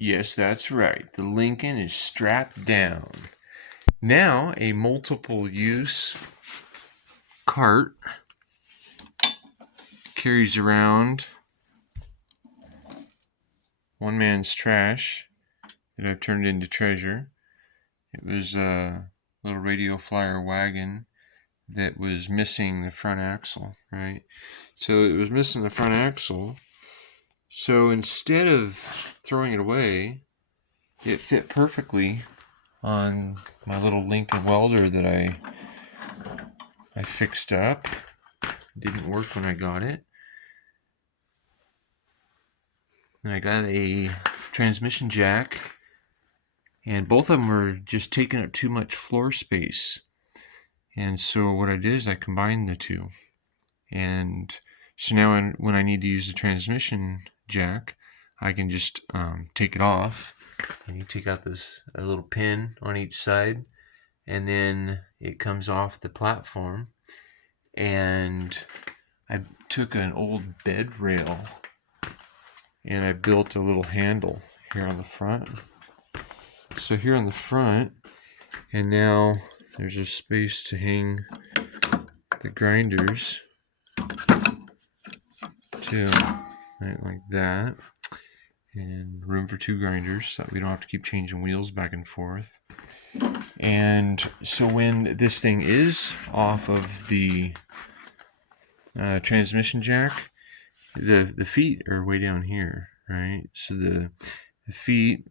Yes, that's right. The Lincoln is strapped down. Now, a multiple use cart carries around one man's trash that I've turned into treasure. It was a little radio flyer wagon that was missing the front axle, right? So it was missing the front axle. So instead of throwing it away, it fit perfectly on my little Lincoln welder that I fixed up. It didn't work when I got it. And I got a transmission jack, and both of them were just taking up too much floor space. And so what I did is I combined the two. And so now when I need to use the transmission jack, I can just take it off, and you take out a little pin on each side, and then it comes off the platform. And I took an old bed rail and I built a little handle here on the front. So here on the front, and now there's a space to hang the grinders too, right, like that, and room for two grinders so that we don't have to keep changing wheels back and forth. And so when this thing is off of the transmission jack, the feet are way down here, right? So the feet,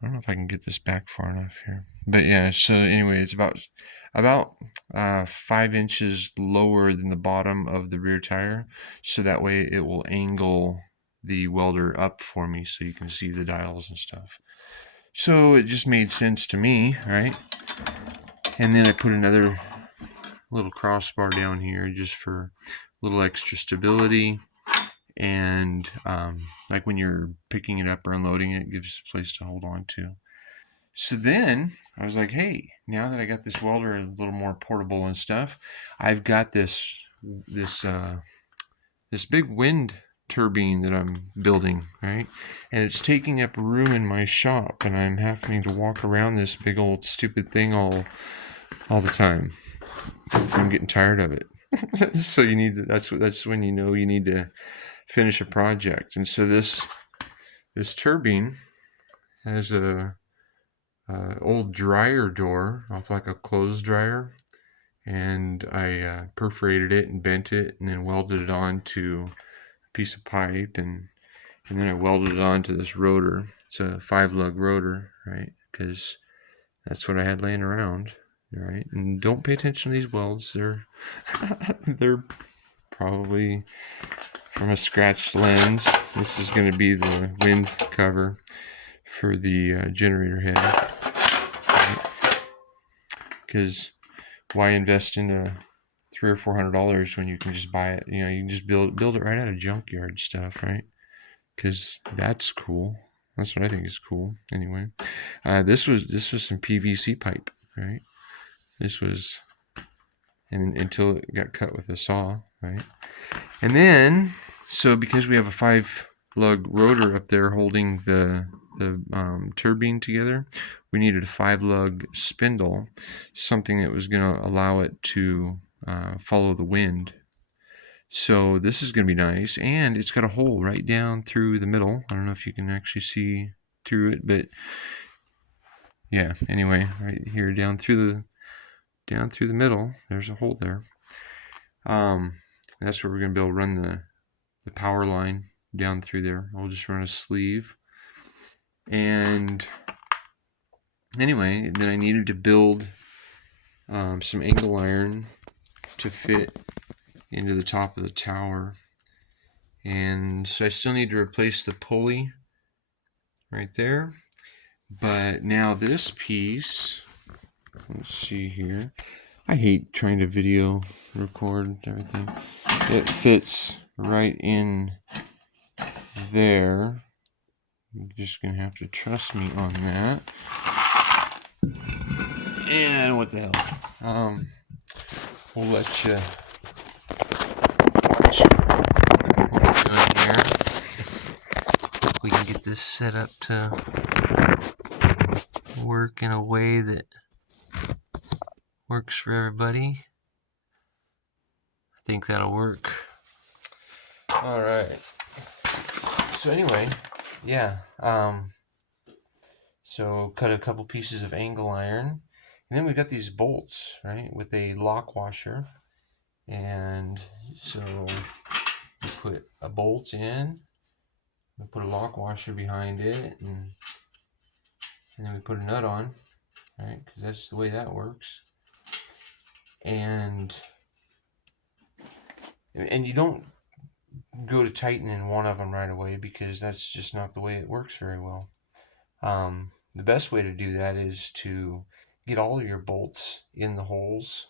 I don't know if I can get this back far enough here, but yeah. So anyway, it's about 5 inches lower than the bottom of the rear tire, so that way it will angle the welder up for me, so you can see the dials and stuff. So it just made sense to me, right? And then I put another little crossbar down here just for a little extra stability. And like when you're picking it up or unloading it, it gives a place to hold on to. So then I was like, hey, now that I got this welder a little more portable and stuff, I've got this big wind turbine that I'm building, right? And it's taking up room in my shop, and I'm having to walk around this big old stupid thing all the time. I'm getting tired of it. So you need to, that's when you know you need to finish a project. And so this turbine has a old dryer door off like a clothes dryer, and I perforated it and bent it and then welded it onto a piece of pipe, and then I welded it onto this rotor. It's a 5-lug rotor, right? Because that's what I had laying around, right? And don't pay attention to these welds. They're probably from a scratched lens. This is going to be the wind cover for the generator head. Because why invest in $300 or $400 when you can just buy it? You know, you can just build it right out of junkyard stuff, right? Because that's cool. That's what I think is cool. Anyway, this was some PVC pipe, right? This was, and until it got cut with a saw, right? And then, so because we have a 5-lug rotor up there holding the turbine together, we needed a 5-lug spindle, something that was going to allow it to follow the wind. So this is going to be nice, and it's got a hole right down through the middle. I don't know if you can actually see through it, but yeah. Anyway, right here down through the middle, there's a hole there. That's where we're going to be able to run the power line down through there. I'll just run a sleeve. And anyway, then I needed to build some angle iron to fit into the top of the tower. And so I still need to replace the pulley right there. But now this piece, let's see here. I hate trying to video record everything. It fits right in there. You're just going to have to trust me on that. And what the hell? We'll let you watch what we're doing here. we can get this set up to work in a way that works for everybody. I think that'll work. All right. So anyway, yeah. So cut a couple pieces of angle iron, and then we got these bolts, right, with a lock washer. And so we put a bolt in, we put a lock washer behind it, and then we put a nut on, right, because that's the way that works. And you don't go to tightening one of them right away, because that's just not the way it works very well. The best way to do that is to get all of your bolts in the holes.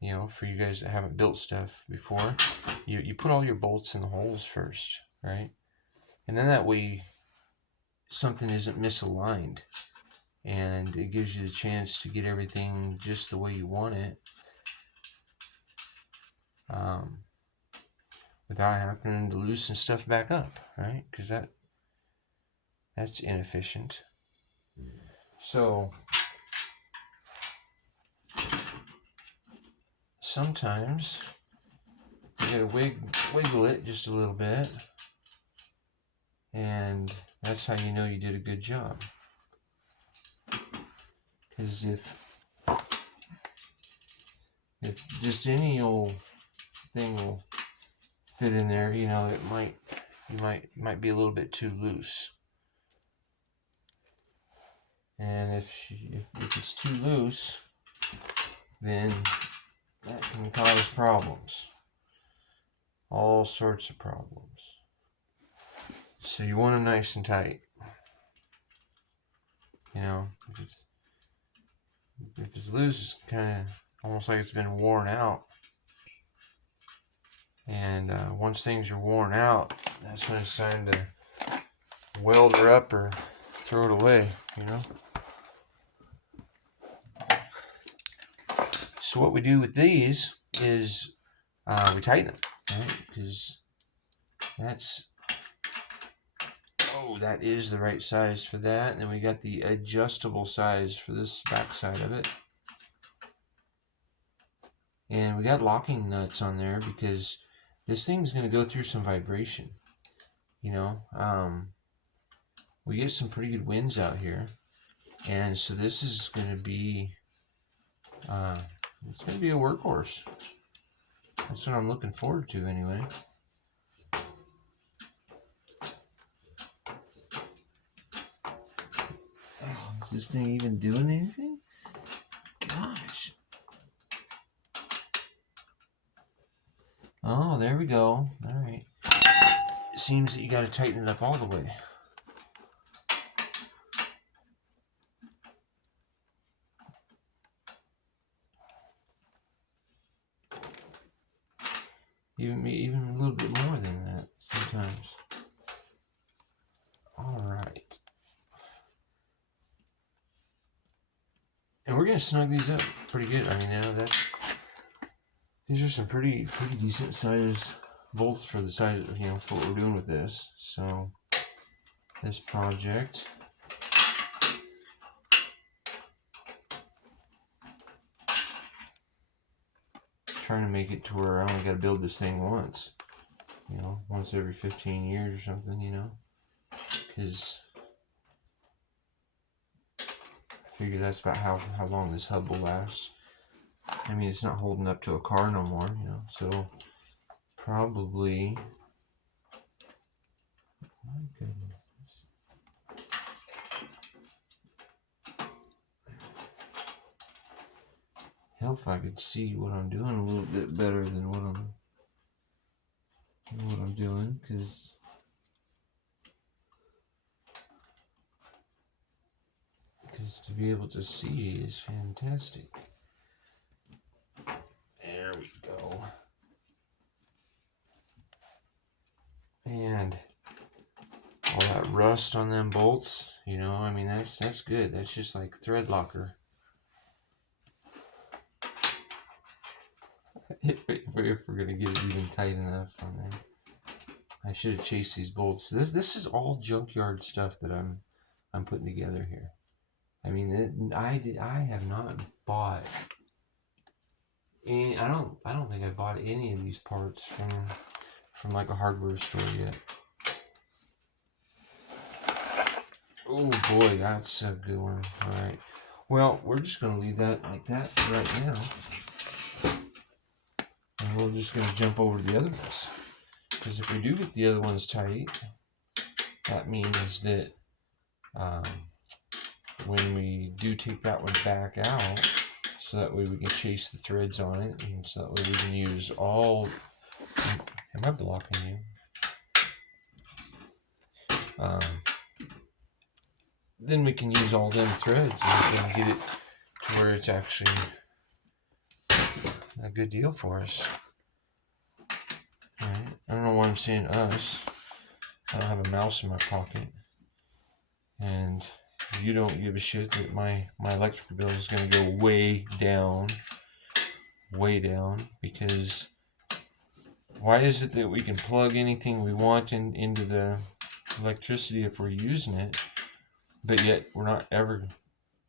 You know, for you guys that haven't built stuff before, you put all your bolts in the holes first, right? And then that way something isn't misaligned, and it gives you the chance to get everything just the way you want it, without having to loosen stuff back up, right? Because that's inefficient. So sometimes you gotta wiggle it just a little bit, and that's how you know you did a good job. Because if just any old thing will fit in there, you know, you might be a little bit too loose. And if it's too loose, then that can cause problems. All sorts of problems. So you want them nice and tight. You know, if it's loose, it's kind of almost like it's been worn out. And once things are worn out, that's when it's time to weld her up or throw it away, you know. So what we do with these is we tighten them, right? Because that is the right size for that. And then we got the adjustable size for this back side of it. And we got locking nuts on there because this thing's going to go through some vibration. You know, we get some pretty good winds out here. And so this is going to be, it's going to be a workhorse. That's what I'm looking forward to anyway. Oh, is this thing even doing anything? Gosh. Oh, there we go. All right. It seems that you got to tighten it up all the way. Even a little bit more than that sometimes. All right. And we're gonna snug these up pretty good. I mean, these are some pretty decent size bolts for the size, you know, for what we're doing with this. So this project, trying to make it to where I only got to build this thing once, you know, once every 15 years or something, you know, because I figure that's about how long this hub will last. I mean, it's not holding up to a car no more, you know, so probably, my goodness. Hell, if I could see what I'm doing a little bit better than what I'm doing, because to be able to see is fantastic. There we go. And all that rust on them bolts, you know, I mean, that's good. That's just like thread locker. if we're gonna get it even tight enough on there. I should have chased these bolts. This is all junkyard stuff that I'm putting together here. I mean, I have not bought any. I don't think I bought any of these parts from like a hardware store yet. Oh boy, that's a good one. All right. Well, we're just gonna leave that like that right now, and we're just gonna jump over to the other ones. Because if we do get the other ones tight, that means that when we do take that one back out, so that way we can chase the threads on it, and so that way we can use all. Am I blocking you? Then we can use all them threads and get it to where it's actually a good deal for us. All right. I don't know why I'm saying us. I don't have a mouse in my pocket, and you don't give a shit that my electric bill is going to go way down, because why is it that we can plug anything we want into the electricity if we're using it, but yet we're not ever,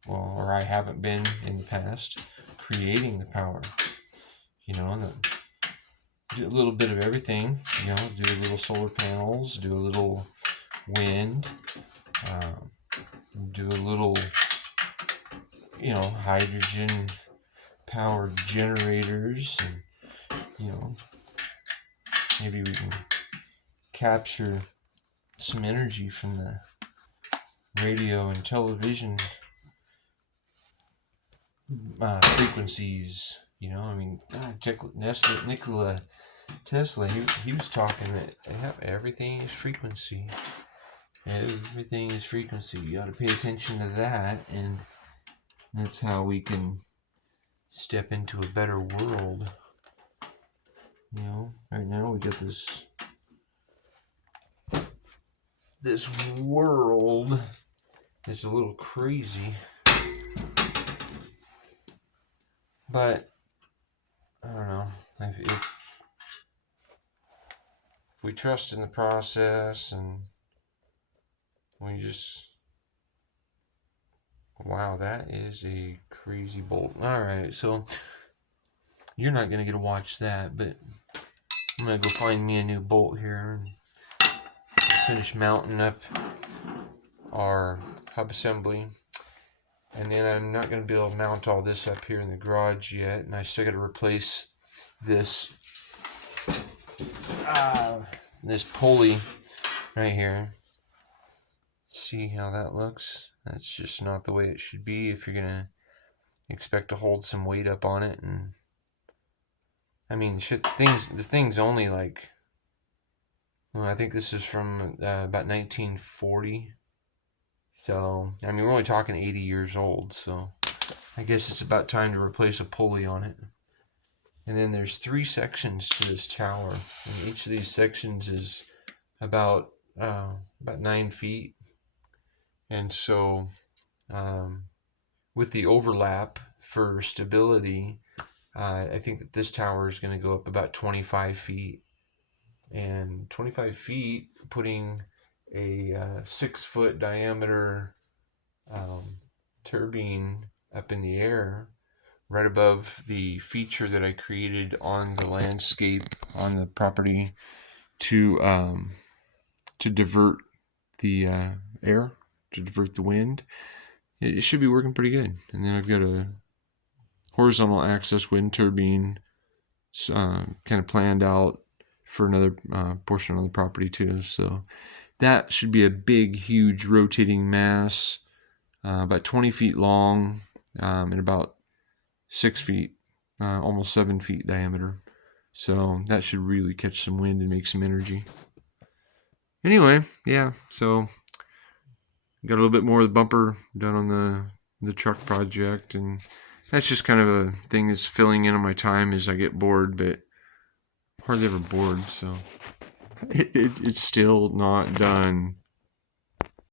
well, or I haven't been in the past, creating the power, you know, and do a little bit of everything, you know, do a little solar panels, do a little wind, do a little, you know, hydrogen powered generators, and, you know, maybe we can capture some energy from the radio and television frequencies. You know, I mean, Nikola Tesla, he was talking that everything is frequency. Everything is frequency. You got to pay attention to that, and that's how we can step into a better world. You know, right now we got this world that's a little crazy, but I don't know, if we trust in the process, and we just, wow, that is a crazy bolt. Alright, so you're not going to get to watch that, but I'm going to go find me a new bolt here and finish mounting up our hub assembly. And then I'm not going to be able to mount all this up here in the garage yet, and I still got to replace this this pulley right here. See how that looks? That's just not the way it should be if you're going to expect to hold some weight up on it. And I mean, the thing's only like, well, I think this is from about 1940. So, I mean, we're only talking 80 years old, so I guess it's about time to replace a pulley on it. And then there's 3 sections to this tower, and each of these sections is about 9 feet. And so, with the overlap for stability, I think that this tower is going to go up about 25 feet. And 25 feet, putting a 6-foot diameter turbine up in the air right above the feature that I created on the landscape on the property to divert the air, to divert the wind. It should be working pretty good. And then I've got a horizontal axis wind turbine kind of planned out for another portion of the property too. So that should be a big, huge rotating mass, about 20 feet long, and about 6 feet, almost 7 feet diameter. So that should really catch some wind and make some energy. Anyway, yeah, so got a little bit more of the bumper done on the truck project, and that's just kind of a thing that's filling in on my time as I get bored, but hardly ever bored, so it's still not done.